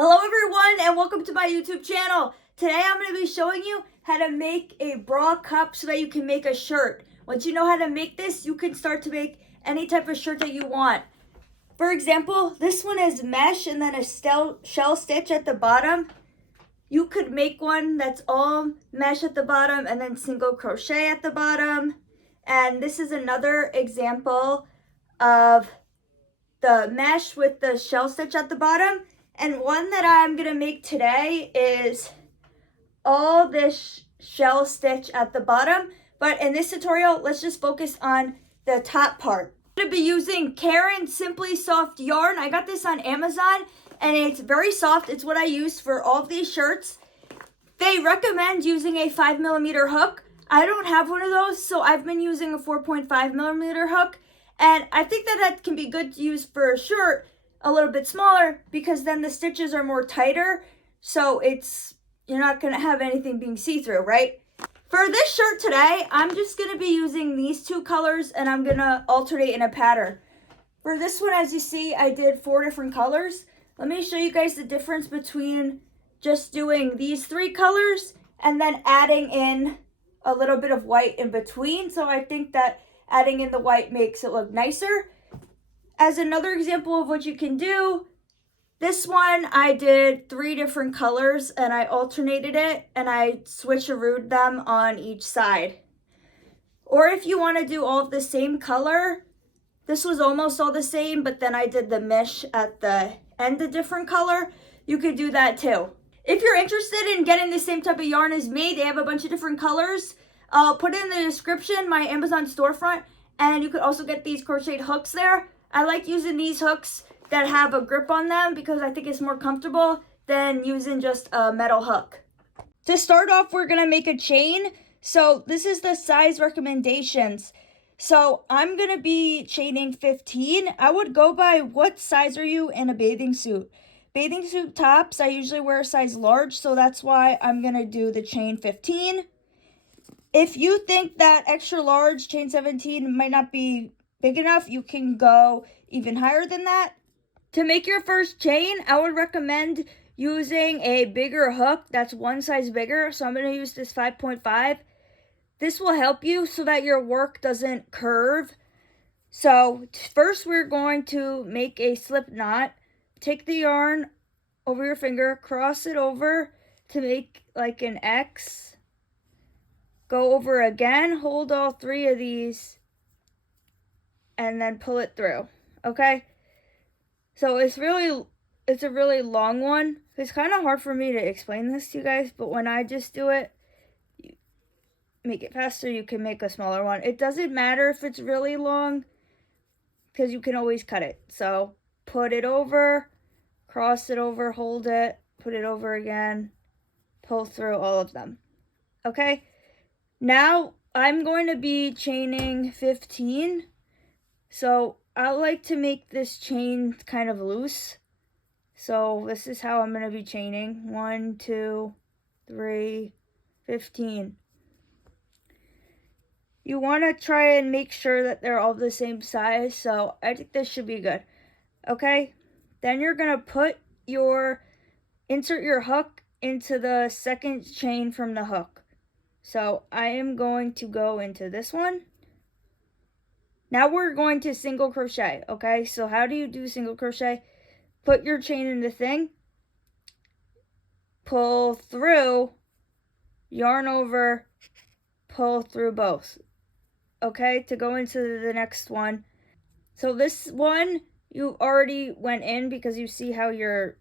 Hello everyone and welcome to my YouTube channel. Today I'm going to be showing you how to make a bra cup so that you can make a shirt. Once you know how to make this, you can start to make any type of shirt that you want. For example, this one is mesh and then a shell stitch at the bottom. You could make one that's all mesh at the bottom and then single crochet at the bottom. And this is another example of the mesh with the shell stitch at the bottom. And one that I'm going to make today is all this shell stitch at the bottom. But in this tutorial, let's just focus on the top part. I'm going to be using Karen Simply Soft yarn. I got this on Amazon and it's very soft. It's what I use for all of these shirts. They recommend using a 5mm hook. I don't have one of those, so I've been using a 4.5mm hook. And I think that can be good to use for a shirt a little bit smaller because then the stitches are more tighter. So you're not going to have anything being see-through, right? For this shirt today, I'm just going to be using these two colors and I'm going to alternate in a pattern. For this one, as you see, I did 4 different colors. Let me show you guys the difference between just doing these 3 colors and then adding in a little bit of white in between. So I think that adding in the white makes it look nicer. As another example of what you can do, this one I did 3 different colors and I alternated it and I switcherooed them on each side. Or if you want to do all of the same color, this was almost all the same, but then I did the mesh at the end a different color, you could do that too. If you're interested in getting the same type of yarn as me, they have a bunch of different colors. I'll put it in the description, my Amazon storefront, and you could also get these crocheted hooks there. I like using these hooks that have a grip on them because I think it's more comfortable than using just a metal hook. To start off, we're going to make a chain. So this is the size recommendations. So I'm going to be chaining 15. I would go by what size are you in a bathing suit. Bathing suit tops, I usually wear a size large, so that's why I'm going to do the chain 15. If you think that extra large chain 17 might not be big enough, you can go even higher than that. To make your first chain, I would recommend using a bigger hook that's one size bigger. So I'm going to use this 5.5. This will help you so that your work doesn't curve. So first we're going to make a slip knot. Take the yarn over your finger, cross it over to make like an X. Go over again, hold all 3 of these, and then pull it through, okay? So it's a really long one. It's kind of hard for me to explain this to you guys, but when I just do it, you make it faster, you can make a smaller one. It doesn't matter if it's really long, because you can always cut it. So put it over, cross it over, hold it, put it over again, pull through all of them, okay? Now I'm going to be chaining 15. So I like to make this chain kind of loose. So this is how I'm going to be chaining. 1, 2, 3, 15. You want to try and make sure that they're all the same size. So I think this should be good. Okay. Then you're going to insert your hook into the second chain from the hook. So I am going to go into this one. Now we're going to single crochet, okay? So how do you do single crochet? Put your chain in the thing, pull through, yarn over, pull through both, okay? To go into the next one. So this one, you already went in because you see how your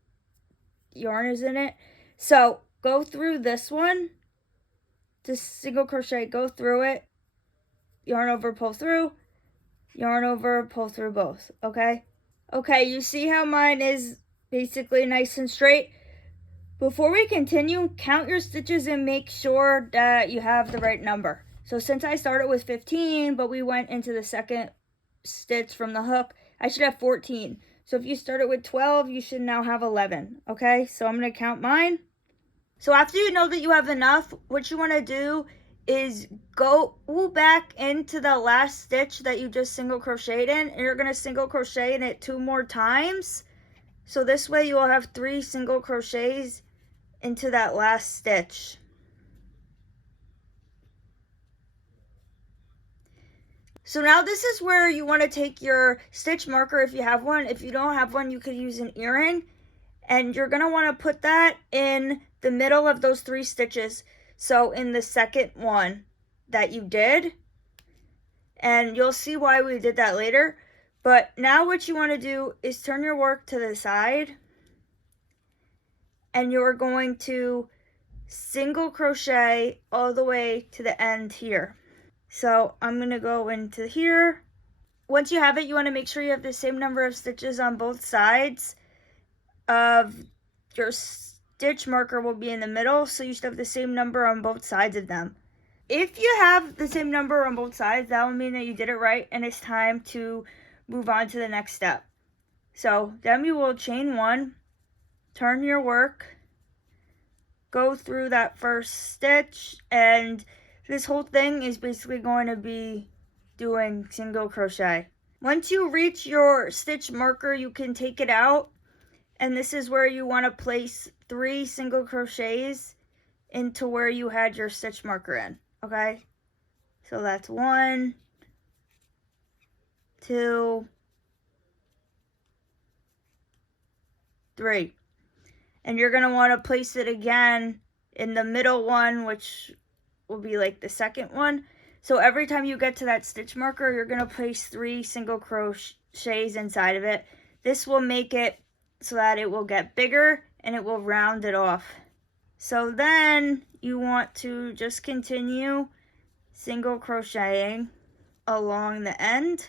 yarn is in it. So go through this one. Just single crochet, go through it, yarn over, pull through, yarn over, pull through both, okay? Okay, you see how mine is basically nice and straight? Before we continue, count your stitches and make sure that you have the right number. So since I started with 15, but we went into the second stitch from the hook, I should have 14. So if you started with 12, you should now have 11, okay? So I'm going to count mine. So after you know that you have enough, what you want to do is go back into the last stitch that you just single crocheted in, and you're going to single crochet in it 2 more times. So this way you will have 3 single crochets into that last stitch. So now this is where you want to take your stitch marker if you have one. If you don't have one, you could use an earring. And you're going to want to put that in the middle of those 3 stitches. So in the second one that you did. And you'll see why we did that later. But now what you want to do is turn your work to the side. And you're going to single crochet all the way to the end here. So I'm going to go into here. Once you have it, you want to make sure you have the same number of stitches on both sides of your stitch marker will be in the middle, so you should have the same number on both sides of them. If you have the same number on both sides, that will mean that you did it right and it's time to move on to the next step. So then you will chain 1, turn your work, go through that first stitch, and this whole thing is basically going to be doing single crochet. Once you reach your stitch marker, you can take it out, and this is where you want to place 3 single crochets into where you had your stitch marker in, okay? So that's 1, 2, 3. And you're going to want to place it again in the middle one, which will be like the second one. So every time you get to that stitch marker, you're going to place 3 single crochets inside of it. This will make it so that it will get bigger and it will round it off. So then you want to just continue single crocheting along the end.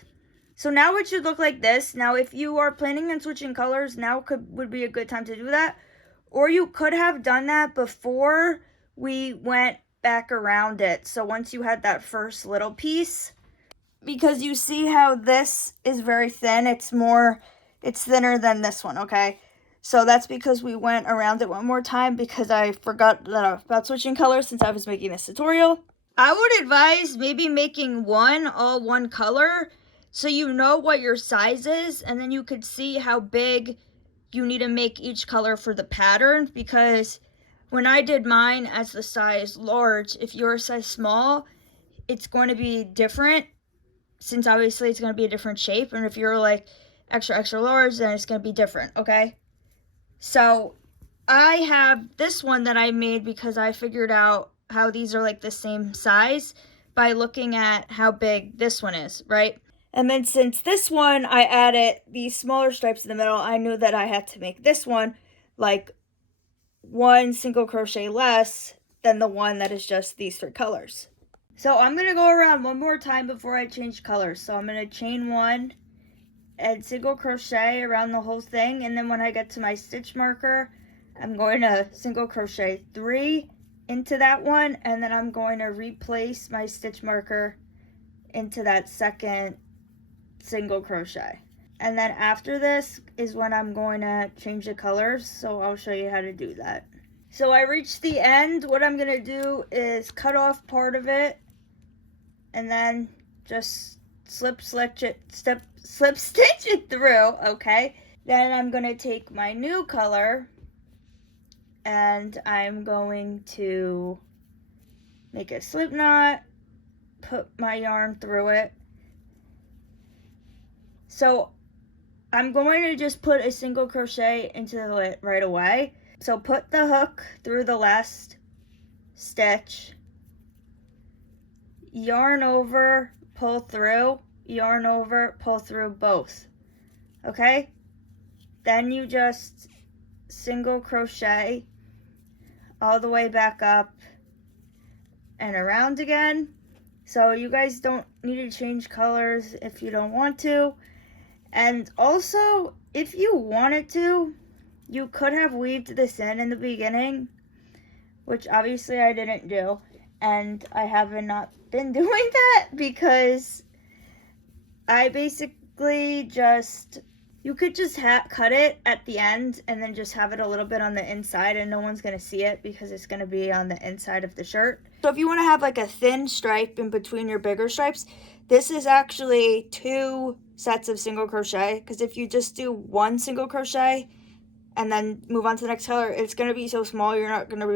So now it should look like this. Now if you are planning on switching colors, now would be a good time to do that. Or you could have done that before we went back around it. So once you had that first little piece, because you see how this is very thin, it's thinner than this one, okay? So that's because we went around it one more time because I forgot about switching colors since I was making this tutorial. I would advise maybe making all one color so you know what your size is, and then you could see how big you need to make each color for the pattern, because when I did mine as the size large, if you're a size small, it's going to be different, since obviously it's going to be a different shape, and if you're like extra large, then it's going to be different, okay? So I have this one that I made because I figured out how these are like the same size by looking at how big this one is, right? And then since this one, I added these smaller stripes in the middle, I knew that I had to make this one like 1 single crochet less than the one that is just these 3 colors. So I'm going to go around one more time before I change colors. So I'm going to chain 1 and single crochet around the whole thing, and then when I get to my stitch marker, I'm going to single crochet 3 into that one, and then I'm going to replace my stitch marker into that second single crochet. And then after this is when I'm going to change the colors, so I'll show you how to do that. So I reached the end. What I'm going to do is cut off part of it and then just slip stitch it through, okay? Then I'm going to take my new color and I'm going to make a slip knot, put my yarn through it. So I'm going to just put a single crochet into it right away. So put the hook through the last stitch, yarn over, pull through, yarn over, pull through both, okay? Then you just single crochet all the way back up and around again. So you guys don't need to change colors if you don't want to. And also, if you wanted to, you could have weaved this in the beginning, which obviously I didn't do, and I haven't not been doing that because I basically just, you could just cut it at the end and then just have it a little bit on the inside, and no one's going to see it because it's going to be on the inside of the shirt. So if you want to have like a thin stripe in between your bigger stripes, this is actually 2 sets of single crochet, because if you just do 1 single crochet and then move on to the next color, it's going to be so small you're not going to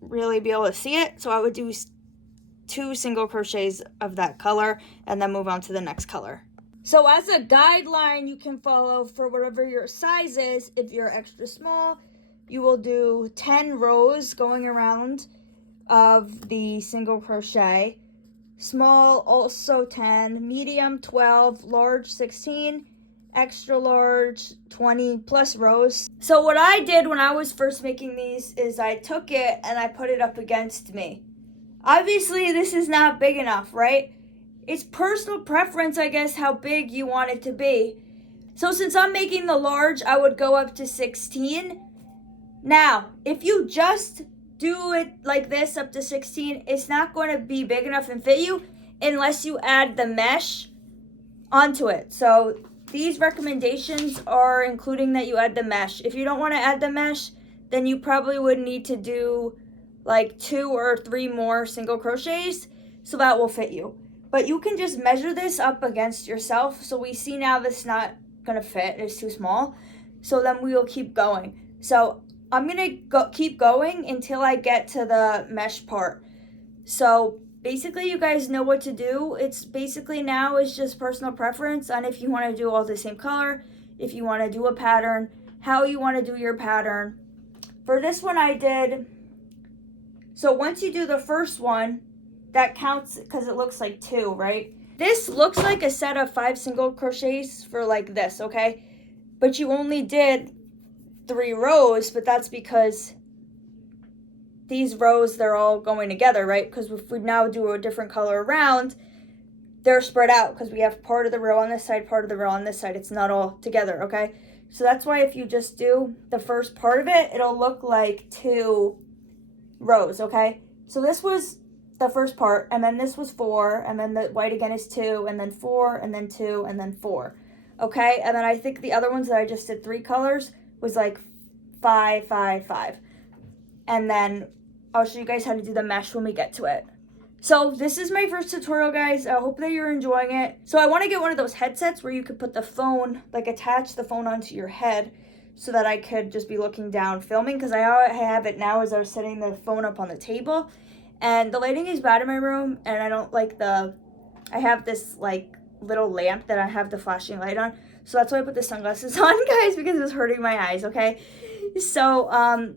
really be able to see it. So I would do 2 single crochets of that color and then move on to the next color. So as a guideline you can follow for whatever your size is, if you're extra small, you will do 10 rows going around of the single crochet. Small also 10, medium 12, large 16, extra large 20 plus rows. So what I did when I was first making these is I took it and I put it up against me. Obviously this is not big enough, right? It's personal preference, I guess, how big you want it to be. So since I'm making the large, I would go up to 16. Now, if you just do it like this up to 16, it's not going to be big enough and fit you unless you add the mesh onto it. So these recommendations are including that you add the mesh. If you don't want to add the mesh, then you probably would need to do like 2 or 3 more single crochets, so that will fit you. But you can just measure this up against yourself. So we see now this is not going to fit. It's too small. So then we will keep going. So I'm going to keep going until I get to the mesh part. So basically you guys know what to do. It's basically now is just personal preference on if you want to do all the same color, if you want to do a pattern, how you want to do your pattern. For this one I did, so once you do the first one, that counts because it looks like 2, right? This looks like a set of 5 single crochets for like this, okay? But you only did 3 rows, but that's because these rows, they're all going together, right? Because if we now do a different color around, they're spread out because we have part of the row on this side, part of the row on this side. It's not all together, okay? So that's why if you just do the first part of it, it'll look like 2 rows, okay? So this was the first part, and then this was 4, and then the white again is 2, and then 4, and then 2, and then 4, okay? And then I think the other ones that I just did 3 colors was like 5, 5, 5. And then I'll show you guys how to do the mesh when we get to it. So this is my first tutorial, guys. I hope that you're enjoying it. So I want to get one of those headsets where you could put the phone, like attach the phone onto your head so that I could just be looking down filming, because I have it now as I was setting the phone up on the table. And the lighting is bad in my room, and I don't like I have this like little lamp that I have the flashing light on. So that's why I put the sunglasses on, guys, because it was hurting my eyes, okay? So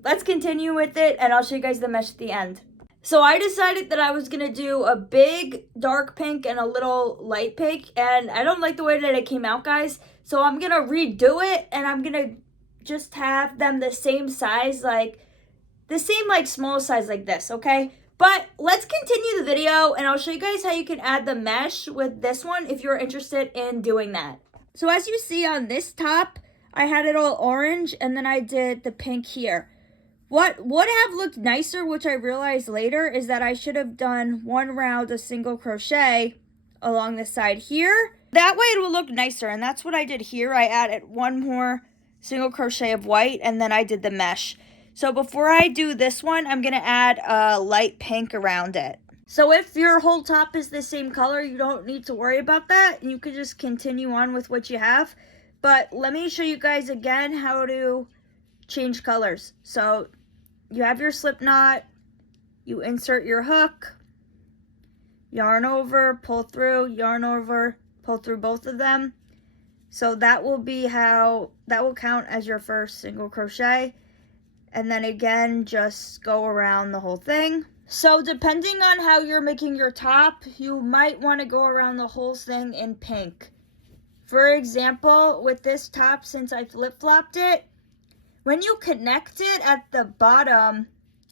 let's continue with it, and I'll show you guys the mesh at the end. So I decided that I was going to do a big dark pink and a little light pink, and I don't like the way that it came out, guys. So I'm going to redo it, and I'm going to just have them the same size, like the same like small size like this, okay? But let's continue the video, and I'll show you guys how you can add the mesh with this one if you're interested in doing that. So as you see on this top, I had it all orange, and then I did the pink here. What would have looked nicer, which I realized later, is that I should have done 1 round of single crochet along the side here. That way it will look nicer, and that's what I did here. I added 1 more single crochet of white, and then I did the mesh. So before I do this one, I'm going to add a light pink around it. So if your whole top is the same color, you don't need to worry about that. You can just continue on with what you have. But let me show you guys again how to change colors. So you have your slip knot, you insert your hook, yarn over, pull through, yarn over, pull through both of them. So that will be how, that will count as your first single crochet. And then again, just go around the whole thing. So depending on how you're making your top, you might want to go around the whole thing in pink. For example, with this top, since I flip-flopped it, when you connect it at the bottom,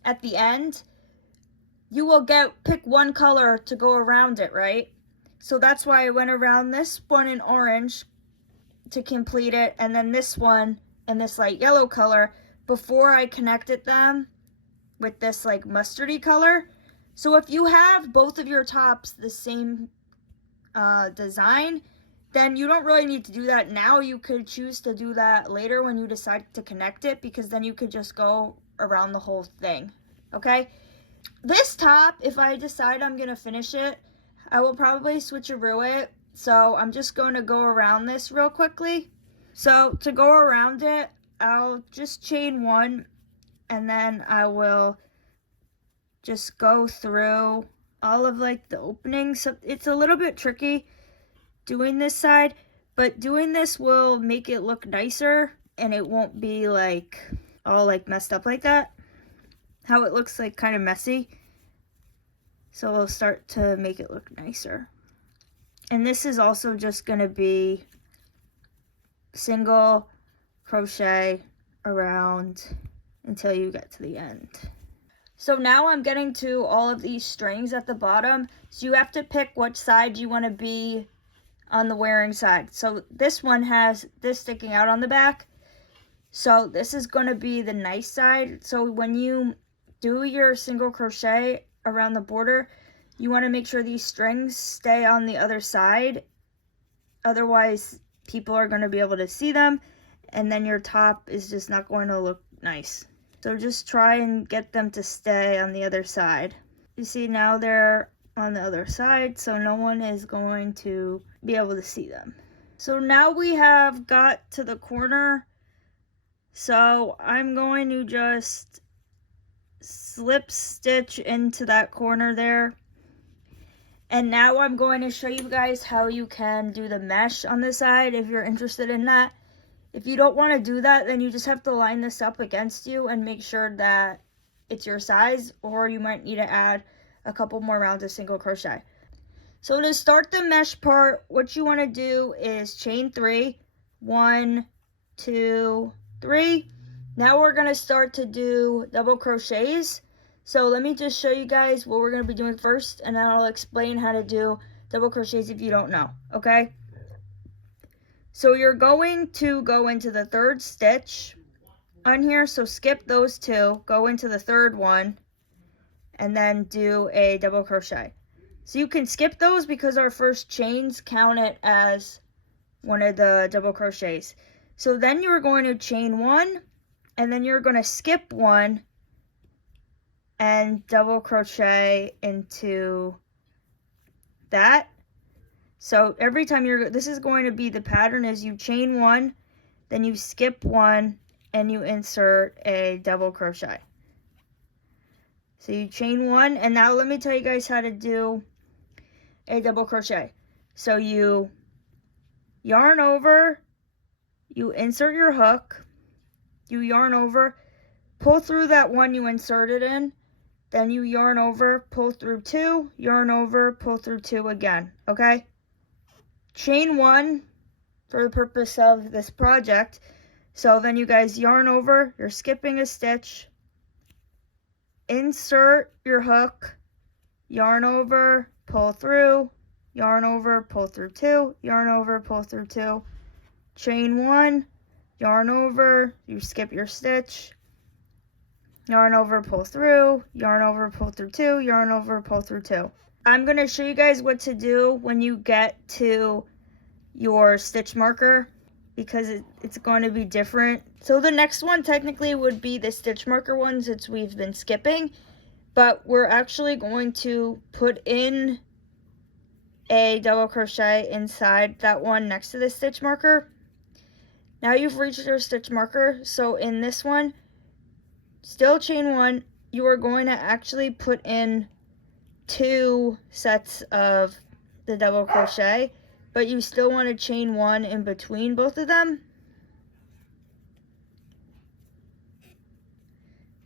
at the end, you will pick one color to go around it, right? So that's why I went around this one in orange to complete it, and then this one in this light yellow color before I connected them with this like mustardy color. So if you have both of your tops the same design, then you don't really need to do that now. You could choose to do that later when you decide to connect it, because then you could just go around the whole thing, okay? This top, if I decide I'm gonna finish it, I will probably switcheroo it. So I'm just going to go around this real quickly. So to go around it, I'll just chain one, and then I will just go through all of like the openings. So it's a little bit tricky doing this side, but doing this will make it look nicer, and it won't be like all like messed up like that. How it looks like kind of messy. So we'll start to make it look nicer. And this is also just going to be single crochet around until you get to the end. So now I'm getting to all of these strings at the bottom. So you have to pick which side you want to be on the wearing side. So this one has this sticking out on the back. So this is going to be the nice side. So when you do your single crochet around the border, you want to make sure these strings stay on the other side. Otherwise, people are going to be able to see them, and then your top is just not going to look nice. So just try and get them to stay on the other side. You see, now they're on the other side, so no one is going to be able to see them. So now we have got to the corner. So I'm going to just slip stitch into that corner there. And now I'm going to show you guys how you can do the mesh on the side if you're interested in that. If you don't want to do that, then you just have to line this up against you and make sure that it's your size, or you might need to add a couple more rounds of single crochet. So to start the mesh part, what you want to do is chain 3. 1, 2, 3. Now we're going to start to do double crochets. So let me just show you guys what we're going to be doing first, and then I'll explain how to do double crochets if you don't know, okay? So you're going to go into the 3rd stitch on here, so skip those 2, go into the 3rd one, and then do a double crochet. So you can skip those because our first chains count it as one of the double crochets. So then you're going to chain 1, and then you're going to skip 1 and double crochet into that. So every time this is going to be the pattern is you chain 1, then you skip 1, and you insert a double crochet. So you chain 1, and now let me tell you guys how to do a double crochet. So you yarn over, you insert your hook, you yarn over, pull through that one you inserted in, then you yarn over, pull through 2, yarn over, pull through 2 again, okay? Chain 1 for the purpose of this project. So then you guys yarn over, you're skipping a stitch, insert your hook, yarn over, pull through, yarn over, pull through 2, yarn over, pull through 2, chain 1, yarn over, you skip your stitch, yarn over, pull through, yarn over, pull through 2, yarn over, pull through 2. I'm going to show you guys what to do when you get to your stitch marker, because it's going to be different. So the next one technically would be the stitch marker one, since we've been skipping, but we're actually going to put in a double crochet inside that one next to the stitch marker. Now you've reached your stitch marker, so in this one, still chain 1, you are going to actually put in 2 sets of the double crochet, but you still want to chain 1 in between both of them.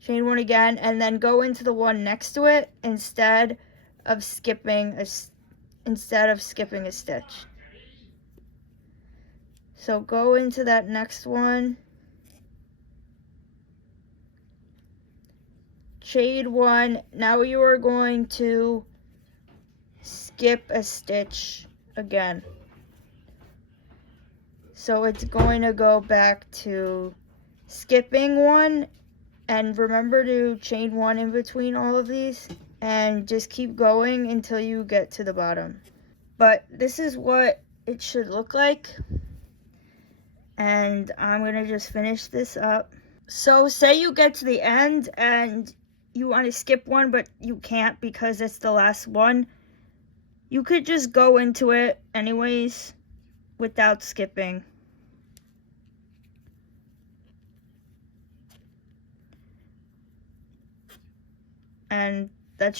Chain 1 again, and then go into the one next to it instead of skipping a stitch. So go into that next one, chain 1. Now you are going to skip a stitch again. So it's going to go back to skipping 1, and remember to chain 1 in between all of these, and just keep going until you get to the bottom. But this is what it should look like, and I'm going to just finish this up. So say you get to the end and you want to skip 1, but you can't because it's the last one. You could just go into it anyways without skipping. and that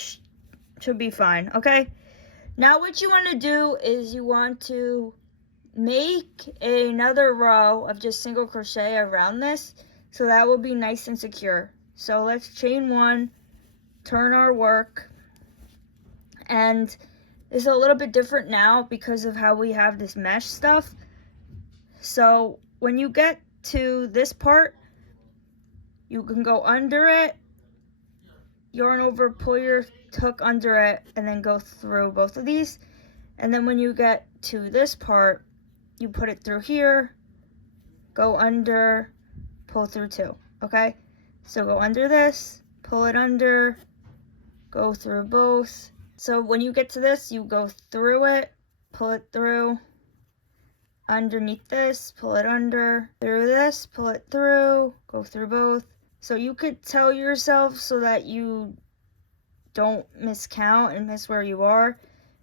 should be fine, okay? Now what you want to do is you want to make another row of just single crochet around this, so that will be nice and secure. So let's chain one, turn our work, and it's a little bit different now because of how we have this mesh stuff. So when you get to this part, you can go under it, yarn over, pull your hook under it, and then go through both of these. And then when you get to this part, you put it through here, go under, pull through two, okay? So go under this, pull it under, go through both. So when you get to this, you go through it, pull it through, underneath this, pull it under, through this, pull it through, go through both. So you could tell yourself so that you don't miscount and miss where you are.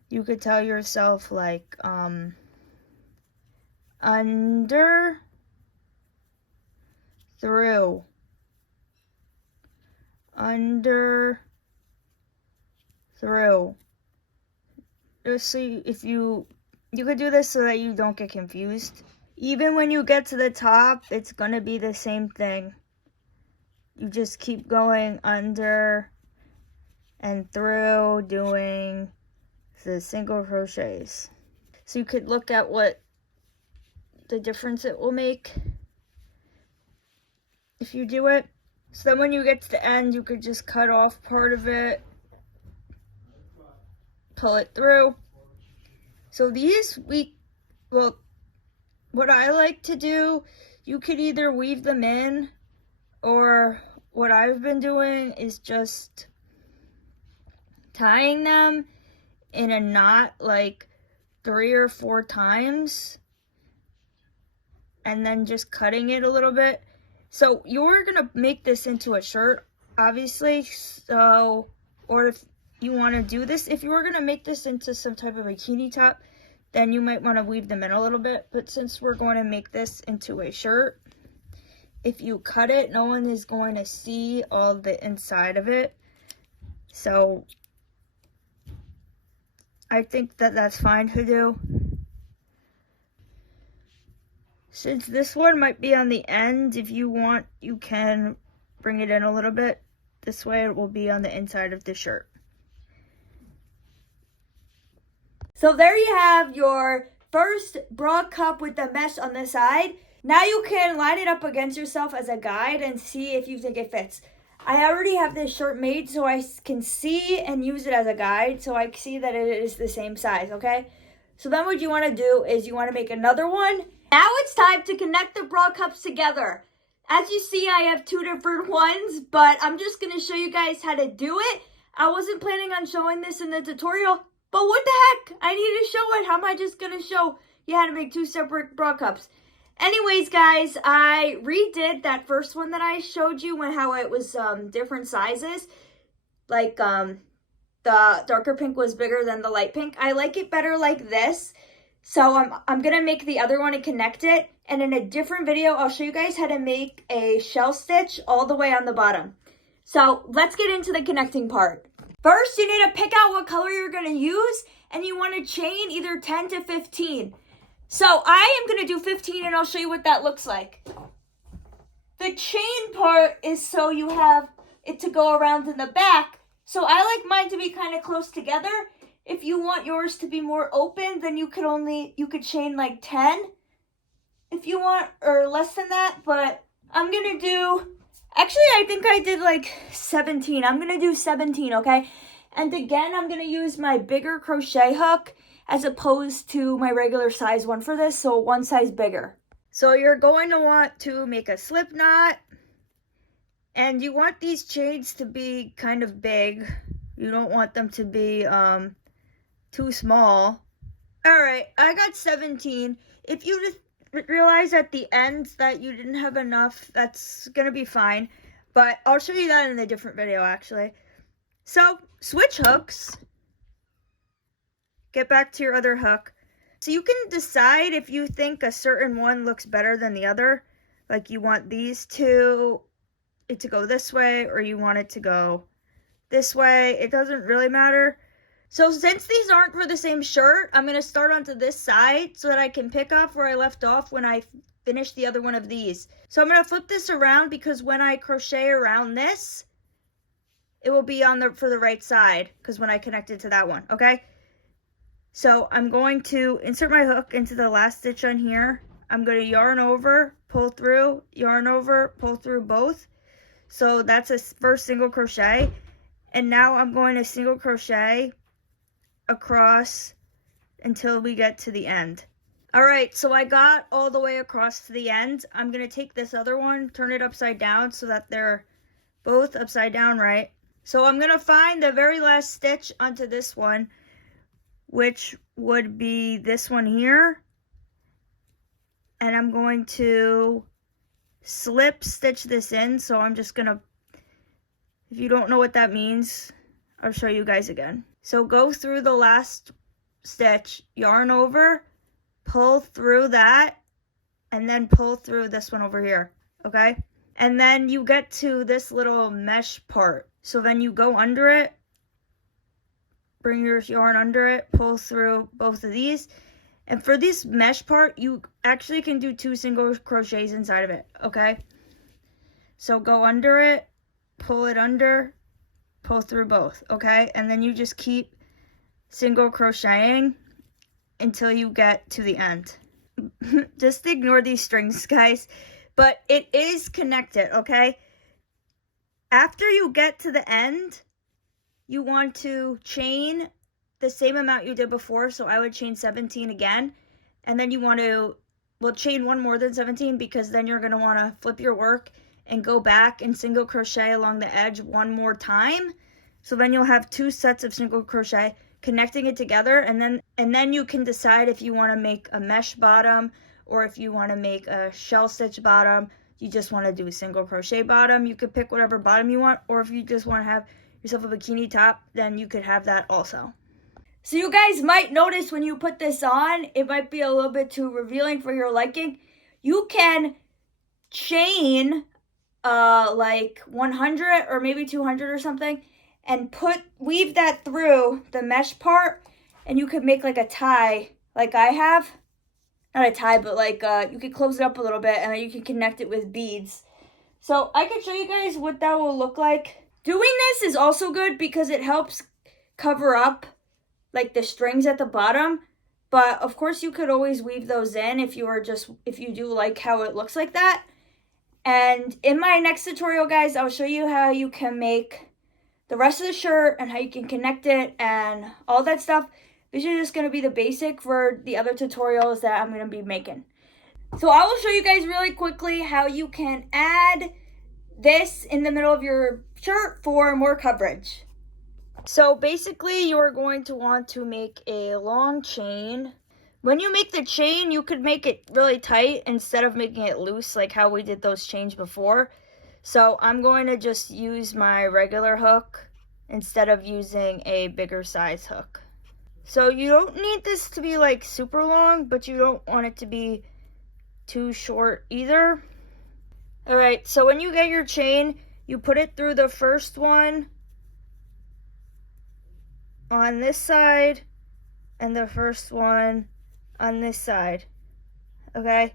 You could tell yourself like under, through, under, through. Just so if you could do this so that you don't get confused. Even when you get to the top, it's gonna be the same thing. You just keep going under and through, doing the single crochets. So you could look at what the difference it will make if you do it. So then when you get to the end, you could just cut off part of it, pull it through. So these well, what I like to do, you could either weave them in, or what I've been doing is just tying them in a knot like 3 or 4 times and then just cutting it a little bit. So you're gonna make this into a shirt, obviously. So, or if you want to do this, if you were gonna make this into some type of bikini top, then you might want to weave them in a little bit. But since we're going to make this into a shirt, if you cut it, no one is going to see all the inside of it. So I think that that's fine to do. Since this one might be on the end, if you want, you can bring it in a little bit. This way it will be on the inside of the shirt. So there you have your first bra cup with the mesh on the side. Now you can line it up against yourself as a guide and see if you think it fits. I already have this shirt made so I can see and use it as a guide, so I see that it is the same size, okay? So then what you want to do is you want to make another one. Now it's time to connect the bra cups together. As you see, I have 2 different ones, but I'm just going to show you guys how to do it. I wasn't planning on showing this in the tutorial, but what the heck? I need to show it. How am I just going to show you how to make 2 separate bra cups? Anyways, guys, I redid that first one that I showed you when how it was different sizes. Like the darker pink was bigger than the light pink. I like it better like this. So I'm going to make the other one and connect it. And in a different video, I'll show you guys how to make a shell stitch all the way on the bottom. So let's get into the connecting part. First, you need to pick out what color you're going to use. And you want to chain either 10 to 15. So I am going to do 15 and I'll show you what that looks like. The chain part is so you have it to go around in the back. So I like mine to be kind of close together. If you want yours to be more open, then you could chain like 10 if you want, or less than that. But I'm going to do, actually I think I did like 17. I'm going to do 17, okay? And again, I'm going to use my bigger crochet hook as opposed to my regular size one for this, so one size bigger. So you're going to want to make a slip knot, and you want these chains to be kind of big. You don't want them to be too small. All right, I got 17. If you just realize at the end that you didn't have enough, that's gonna be fine, but I'll show you that in a different video actually. So switch hooks. Get back to your other hook. So you can decide if you think a certain one looks better than the other. Like you want these two, it to go this way, or you want it to go This way, it doesn't really matter. So since these aren't for the same shirt, I'm going to start onto this side so that I can pick up where I left off when I finish the other one of these. So I'm going to flip this around because when I crochet around this, it will be on for the right side because when I connect it to that one, okay? So I'm going to insert my hook into the last stitch on here. I'm going to yarn over, pull through, yarn over, pull through both. So that's a first single crochet. And now I'm going to single crochet across until we get to the end. All right, so I got all the way across to the end. I'm going to take this other one, turn it upside down so that they're both upside down, right? So I'm going to find the very last stitch onto this one, which would be this one here. And I'm going to slip stitch this in. So I'm just going to, if you don't know what that means, I'll show you guys again. So go through the last stitch, yarn over, pull through that, and then pull through this one over here, okay? And then you get to this little mesh part. So then you go under it, bring your yarn under it, pull through both of these. And for this mesh part, you actually can do 2 single crochets inside of it, okay? So go under it, pull it under, pull through both, okay? And then you just keep single crocheting until you get to the end. Just ignore these strings, guys. But it is connected, okay? After you get to the end, you want to chain the same amount you did before. So I would chain 17 again. And then you want to, well, chain one more than 17 because then you're going to want to flip your work and go back and single crochet along the edge one more time. So then you'll have 2 sets of single crochet connecting it together, and then you can decide if you want to make a mesh bottom or if you want to make a shell stitch bottom. You just want to do a single crochet bottom, you could pick whatever bottom you want, or if you just want to have yourself a bikini top, then you could have that also. So you guys might notice when you put this on, it might be a little bit too revealing for your liking. You can chain like 100 or maybe 200 or something, and weave that through the mesh part, and you could make like a tie like I have. Not a tie, but like you could close it up a little bit and then you can connect it with beads. So I can show you guys what that will look like. Doing this is also good because it helps cover up like the strings at the bottom. But of course you could always weave those in if you do like how it looks like that. And in my next tutorial, guys, I'll show you how you can make the rest of the shirt and how you can connect it and all that stuff. This is just going to be the basic for the other tutorials that I'm going to be making. So I will show you guys really quickly how you can add this in the middle of your shirt for more coverage. So basically you're going to want to make a long chain. When you make the chain, you could make it really tight instead of making it loose like how we did those chains before. So I'm going to just use my regular hook instead of using a bigger size hook. So you don't need this to be like super long, but you don't want it to be too short either. All right, so when you get your chain, you put it through the first one on this side and the first one on this side, okay?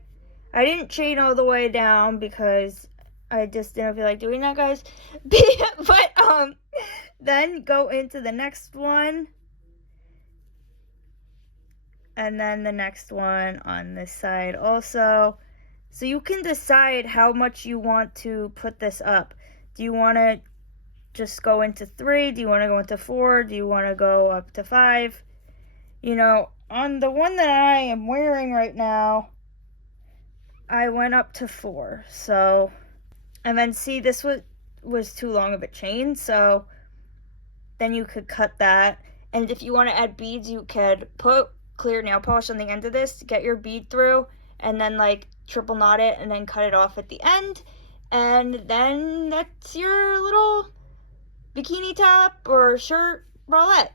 I didn't chain all the way down because I just didn't feel like doing that, guys. But then go into the next one. And then the next one on this side also. So you can decide how much you want to put this up. Do you want to just go into 3? Do you want to go into 4? Do you want to go up to 5? You know, on the one that I am wearing right now, I went up to 4. So, and then see, this was too long of a chain, so then you could cut that. And if you want to add beads, you could put clear nail polish on the end of this, get your bead through, and then like triple knot it and then cut it off at the end. And then that's your little bikini top or shirt bralette.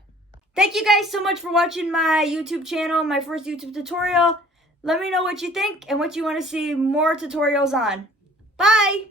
Thank you guys so much for watching my YouTube channel, my first YouTube tutorial. Let me know what you think and what you want to see more tutorials on. Bye!